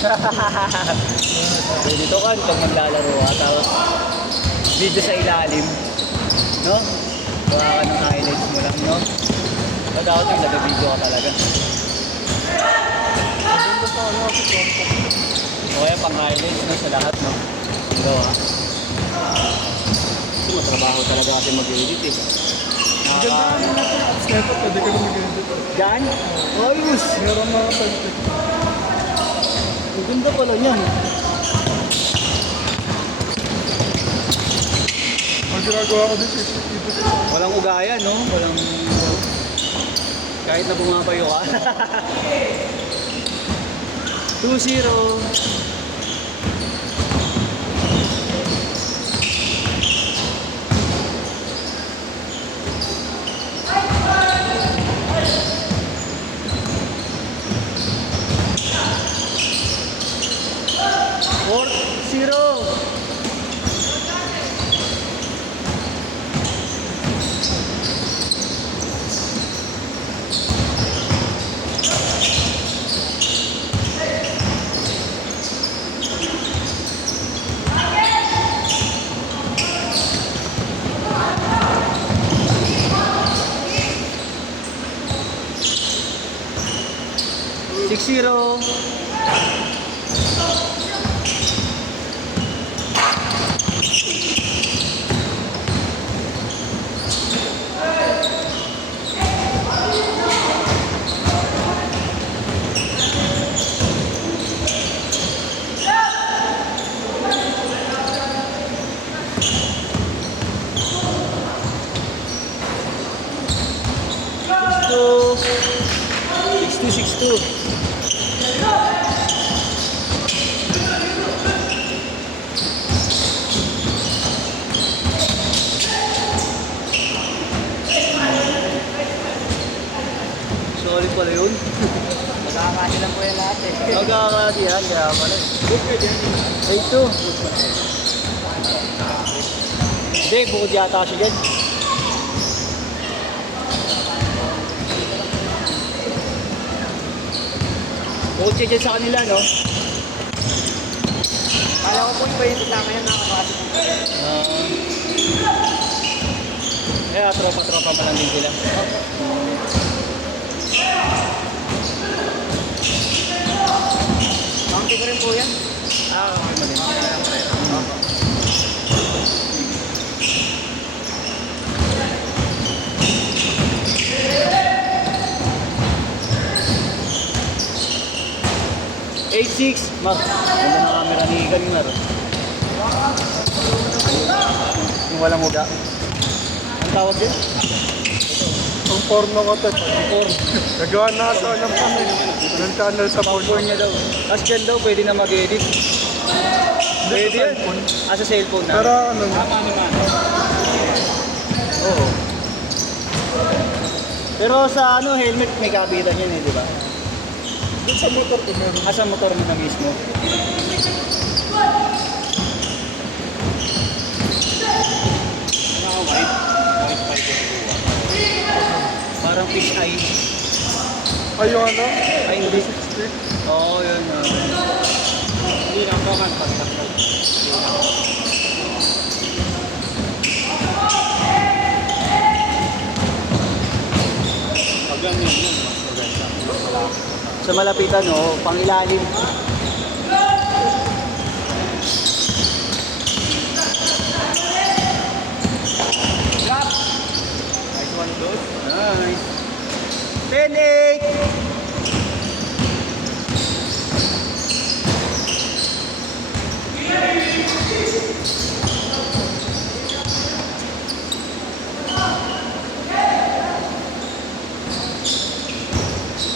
Dito ka, pag maglalaro ka, tapos video sa ilalim, no? Gawa ka ng highlights mo lang, no? So, dapat yung nag-video ka talaga. O kaya pang highlights, no? Sa lahat, no? Ang gawa. Kasi matrabaho talaga kasi mag-edit, eh. Ganda naman natin apps na ito, pwede ka na mag-edit. Diyan? Ayos! Meron mga template. Ang ganda pala niyan. Ang ginagawa ko din, edit. Walang ugaya, no? Walang... Kahit na bumapayo ka. 2-0. Six zero. Six two. Solid pala yun. Magkakakasi lang po yan lahat eh. Magkakakasi yan, kaya pala. 8-2. Hindi, bukod yata siya dyan. Bukod siya dyan sa kanila, no? Kala ko po iba yung kasama yan nakakakasi po. Kaya tropa-tropa pa lang din sila. Bounty ko rin po yan. Okay mo din. Eight six. Mar, ganda na camera ni Ganimar. Yung walang uga. Ang tawag din? Ang porno ko ito. Nagawa na ito ng channel sa Pang porno. niya daw. Tapos dyan daw, pwede na mag-edit. Pwede yan. Sa cellphone na. Pero ano na. Oo. Pero sa ano, helmet may kabitan yan eh, di ba? Doon sa motor ko meron. Sa motor mo na mismo. Parang fish eye. Ay, yung ano? Ay, hindi. 60. Oo, yun. Hindi lang po man pagkakal. Pag yan, sa malapitan, oh, pang ilalim. Nice one, dude. Nice. 10-8.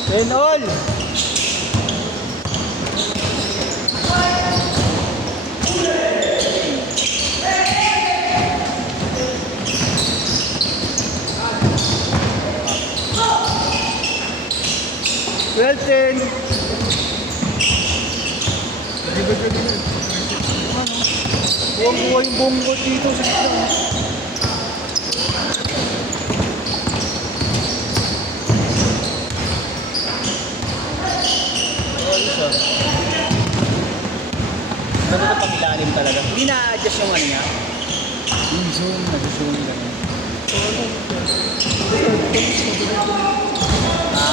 Ten all. Well, 10. Ganda ganun eh. Buwang-buwa yung bongo dito sa gitna. Ayos ah. Ganito pang ilalim talaga. Hindi na-adjust yung ano niya. Yung zoom, nag-zoom lang.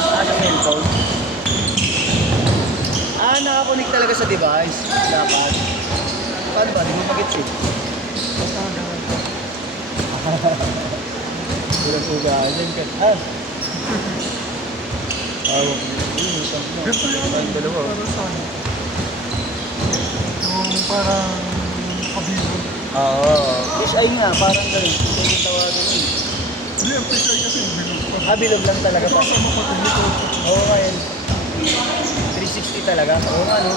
Sa cellphone. Nakakonect talaga sa device. Dapat. Paano ba? Hindi mo mag-gets eh. Walang ugalan ka. Awak mo. Ganito yan. Ang dalawa. Para saan? Yung parang kabibo. Oo. Yes, ayun nga. Parang ganun. Ito yung tawagan mo. Hindi, ang picture kasi bilog pa. Bilog lang talaga Ito pa. sa mga ganito. Oo nga yun. 360 talaga. Oo nga no.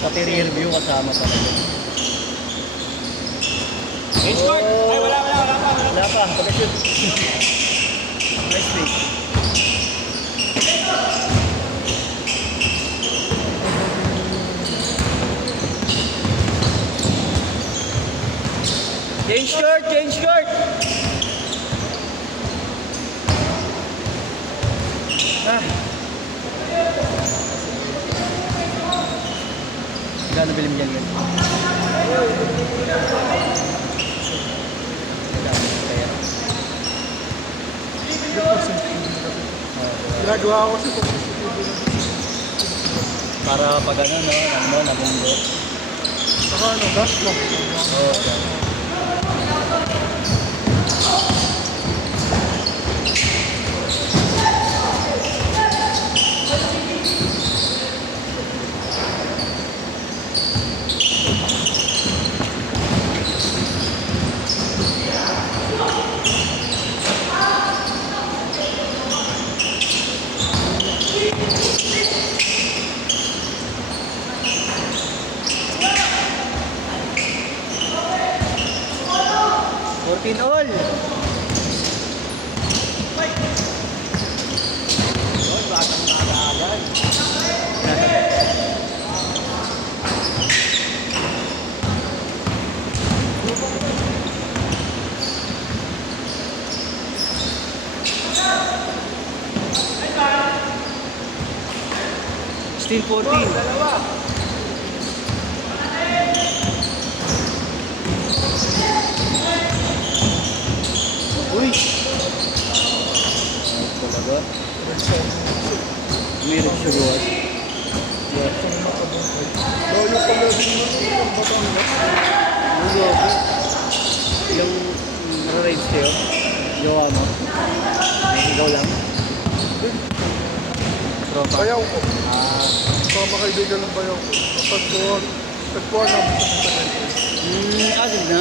Pati rear view kasama talaga. Escort! Ay, wala pa. Wala pa. Pag-shoot. Nice day. Change short! Change short! Gano'n bilim yan yun? Ginagawa ko kasi ito. Para pag ano, nabunggo. Saka ano, gas lang. Oo, okay. All. Batang nagagal. Still 14. Uy! Talaga? Meron siya buwas. Loyo pa meron mo yung Batangas. Ang yogo. Yung naka-rage kayo. Jowa mo. Ikaw lang. Tropa. Bayaw ko. Sama kaibigan ng bayaw ko. Tagpuan namin sa Batangas. Asin na.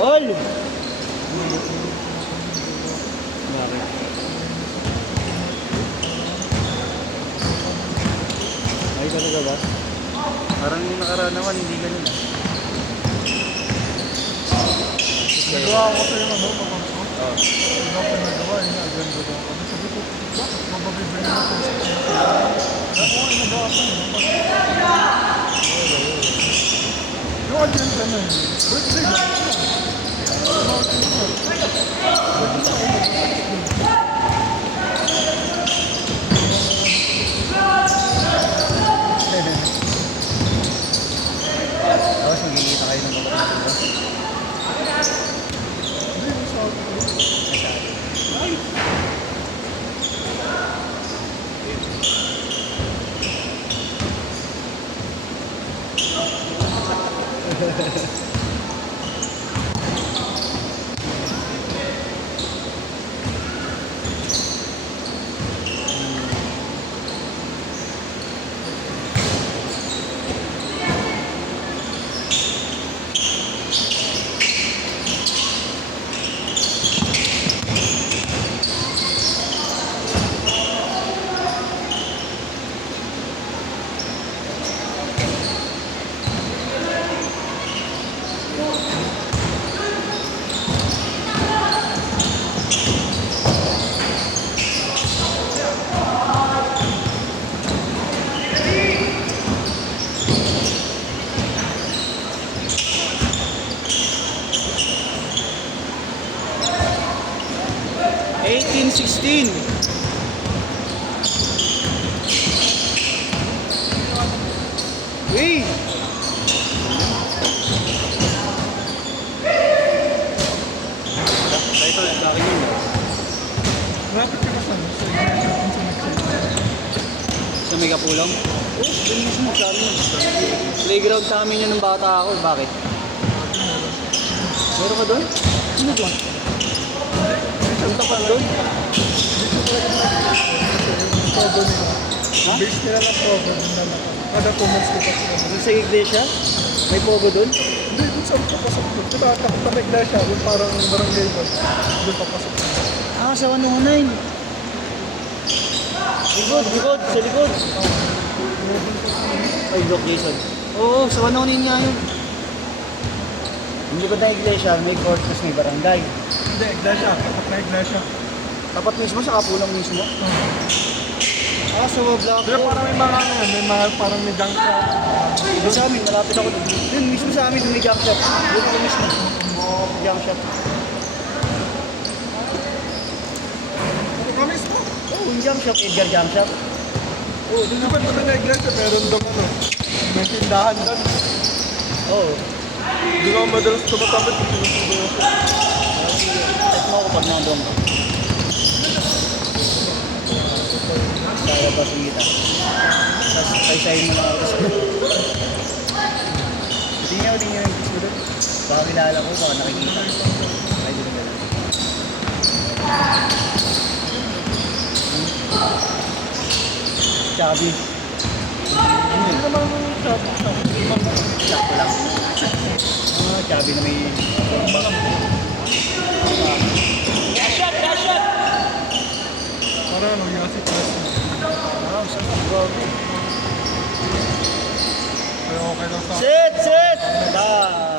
All! Bakit? Ay, talaga ba? Parang yung nakaraan naman, hindi ganun ah. Nagawa ko sa yung ano, pamangko. Oo. Hindi ako nagawa, agenda daw kami. Sabi ko, bakit mababibili na ito sa pinaka? Ako ay nagawa ko yun. Yung agenda na yun. Birthday lang. Tapos magkikita kayo ng mga Hindi mo sa Uy! Title, laki yun. Rapid ka na saan? Sa ignition sa next Sa Megapulong? Oo, dun mismo sa amin. Playground sa amin yun ng bata ako. Bakit? Meron ka doon? Sino doon? Punta pa doon? cover nila. Ha? Base nila na cover nila na. Kada 2 months kita sila. Doon sa iglesia? May pogo doon? Hindi, dun saan papasok doon? Diba, takot na iglesia, yung parang barangay doon. Doon papasok. Ah, sa 109. Likod, likod, sa likod. Ay, look, Jason. Oo, sa 109 nga yun. Hindi ba na iglesia, may court, tapos may barangay. Hindi, iglesia. Tapat na iglesia. Tapat mismo, sa kapulong mismo. Ah, sa block. Diba parang may mga ano, may mga parang may junk shop. Doon sa amin, malapit ako doon. Yun, mismo sa amin, doon may junk shop. Doon ako mismo. Junk shop. Ito mismo. Oo, yung junk shop, Edgar junk shop. Oo, doon naman pa na iglesia, meron doon ano. May tindahan doon. Oo. Doon ako madalas tumatapit kung sinusundo ako. Check mo ako pag nandun ka. Kaya ba kita? Tapos kaysayin mo na ako. Tingnan mo yung gusto doon. Baka kilala ko, baka nakikita. Ay, doon na lang. Chubby. Hindi naman shop. Sakto lang. Ah, chubby na may bang. Dash shot, dash shot! Parang ano, yasi class. Ah, sarap. Grabe. Kaya okay lang sa Sit! Sit! Ah.